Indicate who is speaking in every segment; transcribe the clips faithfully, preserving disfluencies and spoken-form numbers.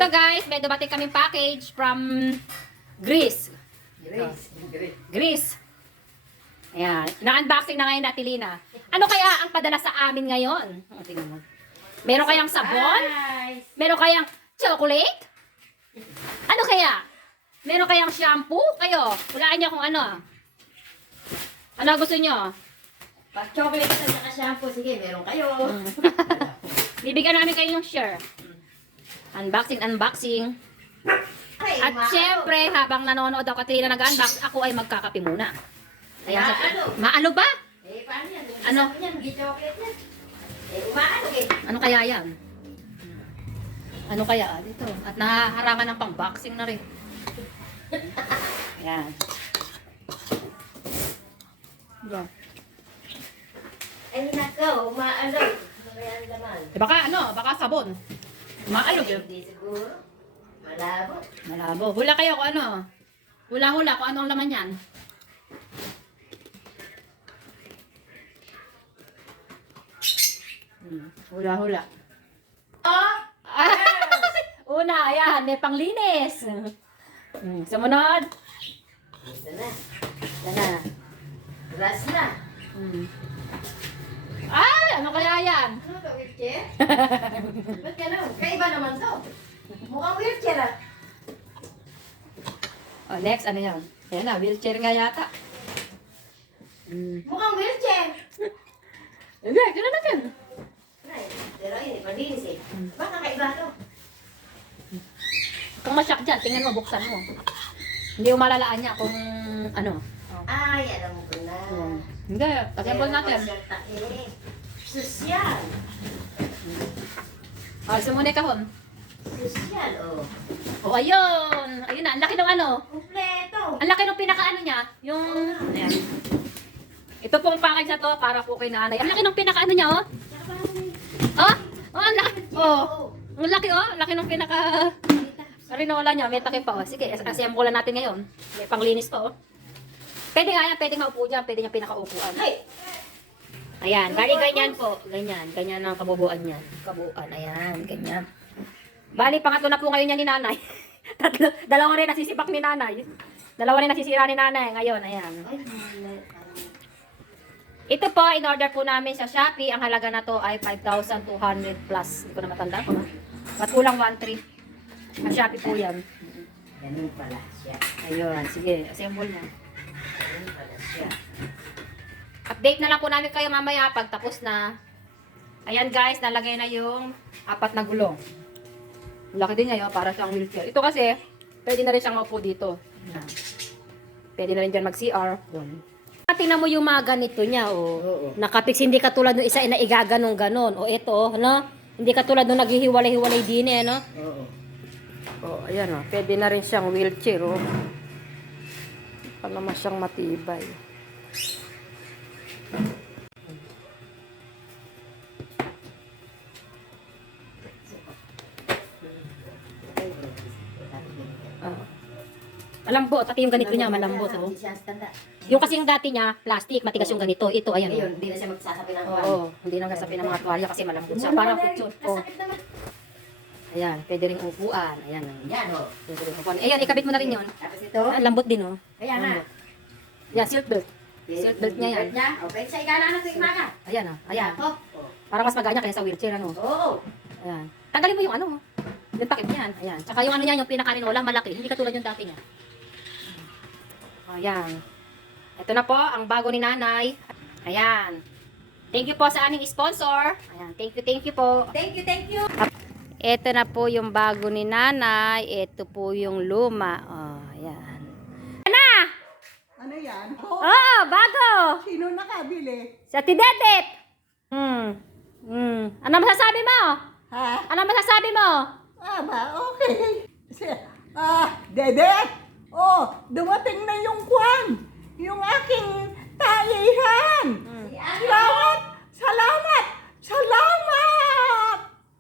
Speaker 1: Ito guys, may dumating kaming package from Greece.
Speaker 2: Greece. Greece.
Speaker 1: Greece. Ayan. Na-unboxing na ngayon natin, Lina. Ano kaya ang padala sa amin ngayon? O, tingnan mo. Meron kayang sabon?
Speaker 2: Nice.
Speaker 1: Meron kayang chocolate? Ano kaya? Meron kayang shampoo? Kayo, hulaan niyo kung ano. Ano gusto niyo?
Speaker 2: Pag chocolate at saka shampoo, sige, meron kayo.
Speaker 1: Bibigyan namin kayo ng share. Unboxing, unboxing.
Speaker 2: Ay,
Speaker 1: At
Speaker 2: maano.
Speaker 1: syempre, habang nanonood ako at Lina nag-unbox, ako ay magkakape muna. Ayan, sa-
Speaker 2: Maano?
Speaker 1: Maano ba?
Speaker 2: Eh, paano yan?
Speaker 1: Ano?
Speaker 2: Ano? Yan, gi-chocolate yan. Eh, umaano eh.
Speaker 1: Ano kaya yan? Ano kaya? Dito. At nahaharangan ng pang-boxing na rin. Ayan. Diyan.
Speaker 2: Ay, nakaw, umaano. Ano kaya ang laman?
Speaker 1: Eh, baka ano? Baka sabon. Maalog yun.
Speaker 2: Hindi siguro. Malabo.
Speaker 1: Malabo. Hula kayo kung ano. Hula-hula kung ano ang laman yan. Hmm. Hula-hula.
Speaker 2: Oh!
Speaker 1: Ah! Una, ayan. May panglinis. Hmm. Sumunod.
Speaker 2: Ito na.
Speaker 1: Yan na.
Speaker 2: Ras na.
Speaker 1: Hmm. Ay! Ano kaya yan?
Speaker 2: Ano to, wheelchair? Ba't gano'n? Kaiba naman to. Mukhang wheelchair ah.
Speaker 1: Oh, next, ano yan? Ayan na, wheelchair nga yata. Hmm.
Speaker 2: Mukhang wheelchair.
Speaker 1: Hindi, gano'n natin.
Speaker 2: Ay, pero yun, eh, malinis eh. Baka kaiba to.
Speaker 1: Kung masyak dyan, tingnan mo, buksan mo. Hindi mo malalaan niya kung ano. Oh.
Speaker 2: Ay, alam ko na.
Speaker 1: Hmm. Hindi, assemble natin.
Speaker 2: Eh. Sosyal.
Speaker 1: Oh, sumunod ka hon.
Speaker 2: Sosyal, oh.
Speaker 1: Oh, ayun. Ayun na, ang laki ng ano.
Speaker 2: Kompleto.
Speaker 1: Ang laki ng pinakaano niya. Yung, ayan. Ito pong package na to para po kay nanay. Ang laki ng pinakaano niya, oh. Oh, oh, ang laki. Oh, ang laki, oh. Ang laki ng pinaka... Rinola niya, may takip pa, oh. Sige, assemble natin ngayon. May panglinis pa, oh. Pwede nga yan, pwede maupo dyan, pwede niya pinakaupuan.
Speaker 2: Ay,
Speaker 1: Ayan, bali ganyan po. Ganyan, ganyan ang kabubuan niyan. Kabuuan, ayan, ganyan. Bali, pangatlo na po ngayon yan ni nanay. Tatlo, dalawa rin nasisipak ni nanay. Dalawa rin nasisira ni nanay ngayon, ayan.
Speaker 2: ay,
Speaker 1: Ito po, in-order po namin sa Shopee. Ang halaga na to ay five thousand two hundred plus. Hindi ko na matanda ko na. Ba't kulang one three? Sa Shopee po yan.
Speaker 2: ganun pala siya.
Speaker 1: Ayun, sige, assemble na.
Speaker 2: Ganun pala siya.
Speaker 1: Update na lang po namin kayo mamaya pag tapos na. Ayan guys, nalagay na yung apat na gulong. Laki din ngayon para siyang wheelchair. Ito kasi, pwede na rin siyang maupo dito. Ayan. Pwede na rin dyan mag-C R. Tingnan mo yung mga ganito niya, oh.
Speaker 2: Oo.
Speaker 1: Nakapix, hindi katulad ng isa na igaganong ganon. O ito, oh, ano? Hindi katulad nung naghihiwalay-hiwalay din eh, no?
Speaker 2: Oo.
Speaker 1: Oh, ayan, oh. Pwede na rin siyang wheelchair, oh. Pa naman siyang matibay. Oh. Malambot, pati yung ganito niya, malambot, oh.
Speaker 2: Hindi siya tanda.
Speaker 1: Yung kasi yung dati niya, plastic, matigas yung ganito. Ito, ayan,
Speaker 2: Ngayon,
Speaker 1: oh.
Speaker 2: hindi na siya magsasabi ng
Speaker 1: Oo, hindi nang nasabi ng mga tuwalya kasi malambot siya. Parang kutsyon. Oh,
Speaker 2: Masakit naman.
Speaker 1: ayan, pwede rin upuan. Ayan, oh.
Speaker 2: Yan, oh.
Speaker 1: Pwede rin upuan. Ayan, ikabit mo na rin yun.
Speaker 2: Tapos ito.
Speaker 1: Ah, lambot din, oh.
Speaker 2: Ayan na.
Speaker 1: Yan, seat belt. Seat belt niya yan.
Speaker 2: Niya. Okay, sa igala na sa imaga.
Speaker 1: Ayan, oh. Ayan.
Speaker 2: Ako. Oh.
Speaker 1: Parang mas maganya kaya sa wheelchair, ano.
Speaker 2: Oo.
Speaker 1: Ayan. Tanggalin mo yung ano, yung takip niyan. Ayan. Tsaka yung ano niya, yung pinaka-rinola, malaki. Hindi katulad yung dati niya. Ayan. Ito na po, ang bago ni nanay. Ayan. Thank you po sa aming sponsor. Ayan. Thank you, thank you po.
Speaker 2: Thank you, thank you.
Speaker 1: Ito na po yung bago ni nanay. Ito po yung luma. Oh, ayan. Ana!
Speaker 3: Ano yan?
Speaker 1: Oh, bago!
Speaker 3: Sino nakabili?
Speaker 1: Sa Tidedet! Hmm. Hmm. Ano masasabi mo?
Speaker 3: Ha?
Speaker 1: Ano masasabi mo?
Speaker 3: Ah, ba? Okay. Si, ah, Dede! Oh, dumating na yung kwan. Yung aking talihan.
Speaker 1: Hmm.
Speaker 3: Salamat! Salamat! Salamat!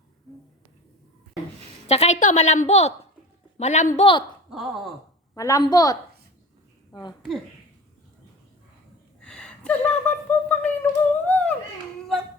Speaker 1: Tsaka ito, malambot. Malambot.
Speaker 3: Oo.
Speaker 1: Malambot. Oh.
Speaker 3: Salamat po, Panginoon. Naku,